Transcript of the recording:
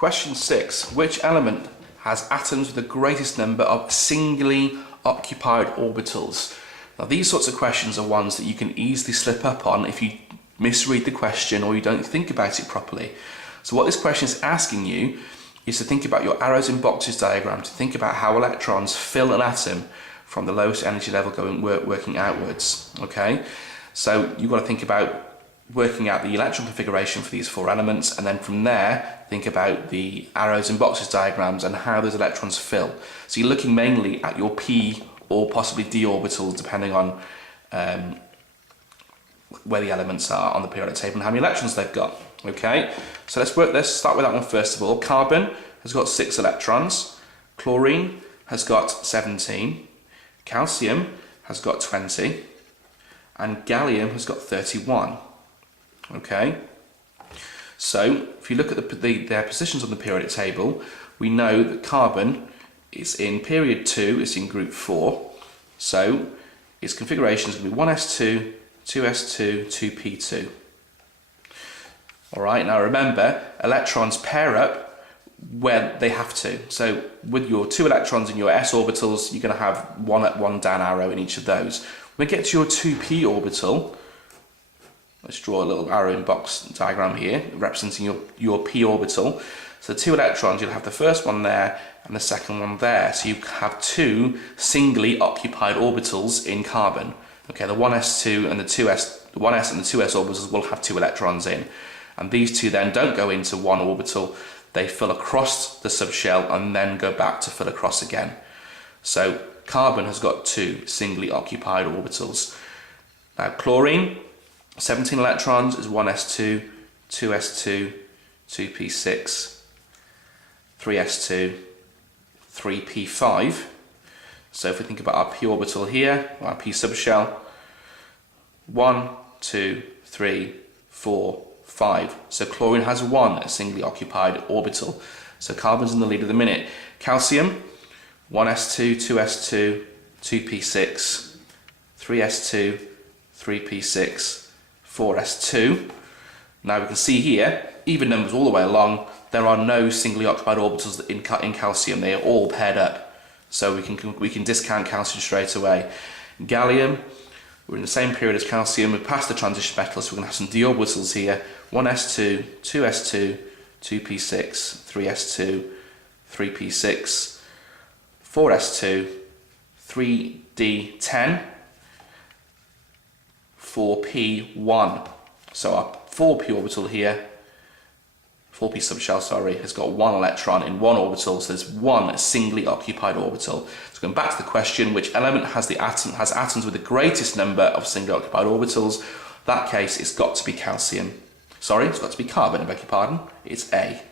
Question 6. Which element has atoms with the greatest number of singly occupied orbitals? Now these sorts of questions are ones that you can easily slip up on if you misread the question or you don't think about it properly. So what this question is asking you is to think about your arrows in boxes diagram, to think about how electrons fill an atom from the lowest energy level working outwards. Okay, so you've got to think about working out the electron configuration for these four elements, and then from there think about the arrows in boxes diagrams and how those electrons fill. So you're looking mainly at your p or possibly d orbitals depending on where the elements are on the periodic table and how many electrons they've got. Okay, so let's start with that one first of all. Carbon has got 6 electrons, chlorine has got 17, calcium has got 20, and gallium has got 31. Okay, so if you look at their positions on the periodic table, we know that carbon is in period 2, it's in group 4, so its configuration is going to be 1s2, 2s2, 2p2. Alright, now remember, electrons pair up where they have to. So with your 2 electrons in your s orbitals, you're going to have one down arrow in each of those. When we get to your 2p orbital, let's draw a little arrow in box diagram here representing your p orbital. So 2 electrons, you'll have the first one there and the second one there. So you have 2 singly occupied orbitals in carbon. Okay, the 1s2 and the 2s, the 1s and the 2s orbitals will have 2 electrons in. And these 2 then don't go into one orbital, they fill across the subshell and then go back to fill across again. So carbon has got 2 singly occupied orbitals. Now chlorine, 17 electrons is 1s2, 2s2, 2p6, 3s2, 3p5. So if we think about our p orbital here, our p subshell, 1, 2, 3, 4, 5. So chlorine has 1 singly occupied orbital. So carbon's in the lead at the minute. Calcium, 1s2, 2s2, 2p6, 3s2, 3p6, 4s2. Now we can see here, even numbers all the way along, there are no singly occupied orbitals in calcium. They are all paired up. So we can discount calcium straight away. Gallium, we're in the same period as calcium. We're past the transition metal, so we're going to have some d orbitals here. 1s2, 2s2, 2p6, 3s2, 3p6, 4s2, 3d10, 4p1. So our 4p orbital here, 4p subshell, sorry, has got 1 electron in 1 orbital, so there's 1 singly occupied orbital. So going back to the question, which element has atoms with the greatest number of singly occupied orbitals? In that case, it's got to be calcium. Sorry, it's got to be carbon, I beg your pardon. It's A.